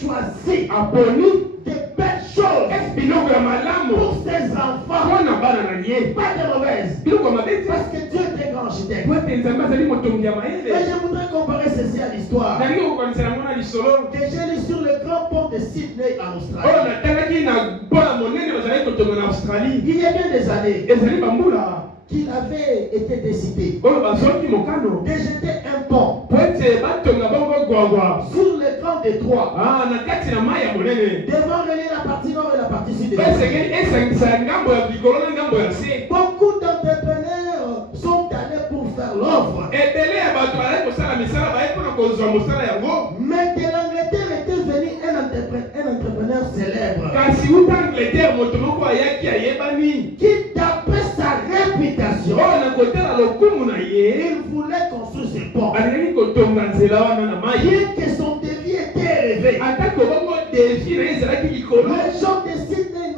choisi appoli de belles choses biloko ya malamu pour ses enfants. mpona bana na ye Pas de mauvaises. biloko ya mabe te Parce que Dieu est un grand architecte. po ete nzambe azali motongi ya Et mayele je voudrais comparer ceci à l'histoire nalingi kokokanisa yango na lisolo que j'ai lu sur le grand pont de Sydney en oyo Australie. natalaki na mpona monene bazalaki kotonga na australie Il y a bien des années ezali bambula qu'il avait été décidé oyo bazwaki mokano de jeter un pont po ete batonga bongo gwagwa sur le grand détroit na kati na mai ya monene devant relier la partie nord et la partie sud. po esengeli esangisa ngambo ya likolo na ngambo ya se Beaucoup d'entrepreneurs sont allés pour faire l'offre. ebele ya bato bazali kosala misala baye mpona kozwa mosala yango Mais de l'Angleterre était venu un entrepreneur célèbre kasi uta angleterre moto moko ayaki ayebani qui, d'après sa réputation, oyo na kotala lokumu na ye il voulait construire ce pont. alingaki kotonga nzela wana na mai Bien que son défi était élevé, atako bongo defi na ye ezalaki likolo les gens de Sydney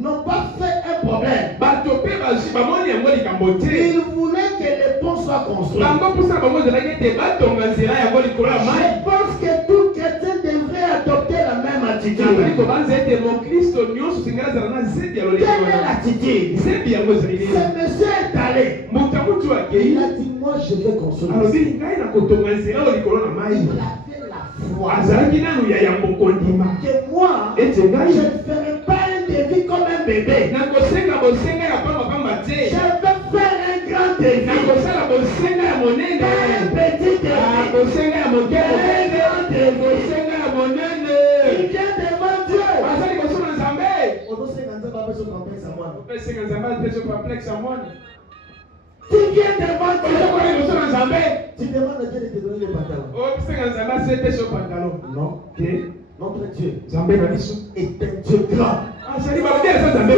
n'ont pas fait un problème. bato mpe bazwi bamoni yango likambo te Ils voulaient que le pont soit construit. bango mposana bango ezalaki ete batonga nzela yango likolo ya mai Je pense que tout chrétien devrait adopter la même nazali attitude. kobanza ete mokristo nyonso sengeli azala na zebi ya lolenge Quelle est wana l'attitude? zebi yango ezali nini Ce monsieur est allé. moto ya mutu Il akei a dit, moi je vais construire. alobi ngai na kotonga nzela oyo likolo na mai Il avait la foi azalaki nanu ya yambo kondima que moi, ete je ngai ne ferai pas un défi comme un bébé. nakosenga bosenga ya pambapamba Je te vais faire un grand défi. nakosala bosenga ya monene Pas un petit défi. bosenga ya moke Un grand défi. bosenga ya Il monene vient devant Dieu. azali kosola nzambe Ozosenga nzambe apeso complexe à moi. opesenga nzambe apeso complexe ya mwana Tu viens devant Dieu. ozokola kosola nzambe Tu demandes à Dieu de te donner les pantalons. opesenga nzambe asepeso pantalon Non. te Notre Dieu nzambe na biso est un Dieu grand. azali balobi eza nzambe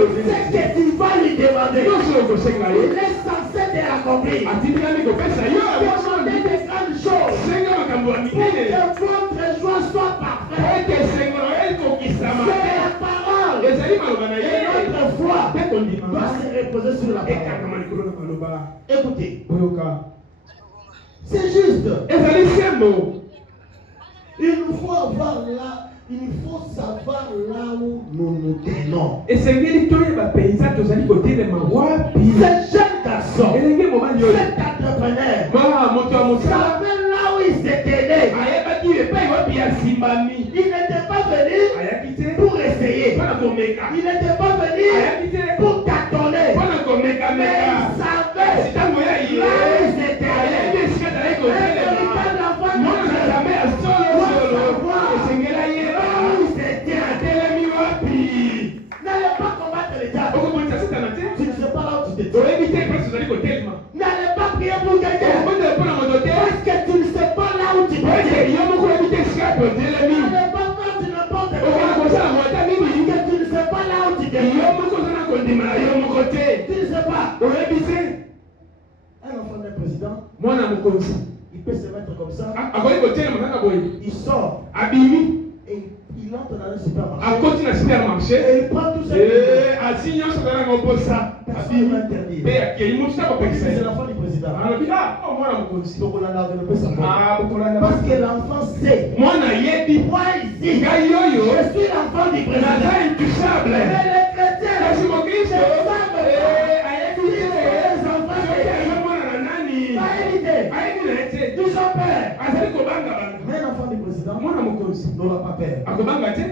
C'est que tu vas lui demander. nyonso okosenga ye Il est censé te l'accomplir. atindikami kopesa yo Demandez des grandes choses. senga makambo ya Pour minene que votre joie soit parfaite. ete sengelo ekokisama C'est la parole. ezali maloba na ye Et notre foi mpe kondima doit se reposer sur la parole. ekangama likolo na maloba Écoutez, boyoka c'est juste. ezali sembo Il faut savoir là où nous nous tenons. esengeli toyeba mpenza tozali kotelema wapi Ce jeune garçon, elenge mobali oyo cet entrepreneur, moto ya mosala savait là où il s'était né. ayebaki epai wapi asimbami Il n'était pas venu ayaki te pour essayer. mpona komeka Il n'était pas venu ayaki te pour tâtonner. mpona Mais komekameka il savait ntango ya ye là où il s'était ayaki né. esika azali Un kotelema véritable enfant de mwana na Dieu. nzambe ya solosolo esengela yeba Là où il s'était né. atelemi wapi N'allez pas combattre le diable. okobonisa satana te Tu ne sais pas là où tu te trouves. oyebi te place ozali kotelema N'allez pas prier pour quelqu'un. okobondela mpona moto te Parce que tu ne sais pas là où tu te ete trouves. yo moko oyebi te esika totelemi N'allez pas faire du n'importe okoki quoi. kosala mwata nini Que tu ne sais pas là où tu te yo trouves. moko oza na kondima na yo moko te Tu ne sais pas. oyebi te Un enfant d'un président, mwana mokonzi il peut se mettre comme ça. akoki kotelema kaka boye Il sort abimi et il entre dans un supermarché. akoti na supermarché Et il prend tout ce qu'il veut. asi nyonso aza nango mposa Personne ne va abimi interdire. mpe akei motu ta kopekisa C'est ye l'enfant du président. alobi mwana mokonzi Donc on a développé sa foi. bokolanda Parce que l'enfant sait. mwana yebi Moi ici, ngai oyo je suis l'enfant du naza président. intouchable Mais les chrétiens, kasi mokristo ayebi te les enfants soki aza de mwana na nani pas éviter. ayebi na ye te Ils sont peur. azali kobangabanga Mais l'enfant du président mwana mokonzi n'aura pas peur. akobanga te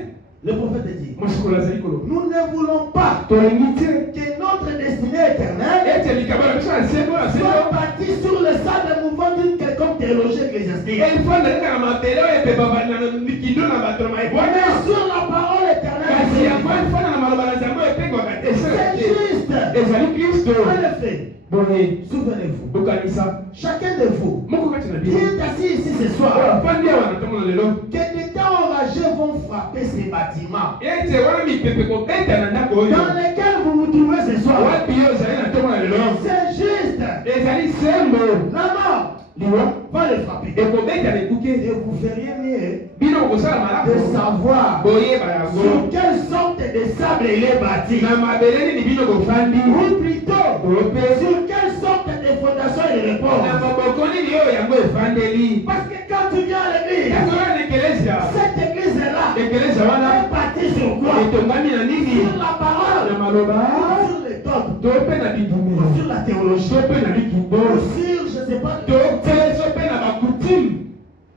Le prophète dit, mosokolo azali koloba nous ne voulons pas tolingi te que notre destinée éternelle ete likabo na biso ya nsembo ya soit selo bâtie sur le sable mouvant d'une quelconque théologie ecclésiastique. efanda kaka na mabele oyo epebaba na mikindo na bato na Mais maebwana sur la parole éternelle. kasi yango efanda na maloba na nzambe oyo epengwaka te C'est te juste. ezali kristo En effet, boye souvenez-vous, bokanisa chacun de vous moko kati na qui bino est assis ici ce soir, afandi awa na ntongo na lelo que des temps orageux vont frapper ces bâtiments ete wana mipepe kobeta na ndako oyo dans lesquels vous vous trouvez ce soir. wapi yo ozali na ntongo na lelo C'est juste. ezali sembo La mort liwa va les frapper. ekobeta na ekuke Et vous feriez mieux bino okosala de malamu savoir boyeba yango sur quelle sorte de sable il est bâti. na mabele nini bino bofandi Ou plutôt, ope sur quelle sorte de fondation il na repose. maboko nini oyo yango efandeli Parce que quand tu viens à l'église, ezoya na ekelesia cette est bâti sur quoi? etongami na nini? Sur la parole, Na maloba, sur les dogmes, to pe na bidumelo, sur la théologie, to pe na bikimbo, sur je sais pas. to pe so pe na bakutime.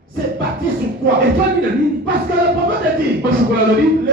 C'est bâti sur quoi? Etwandi na nini? Parce que le prophète dit, Parce que la Bible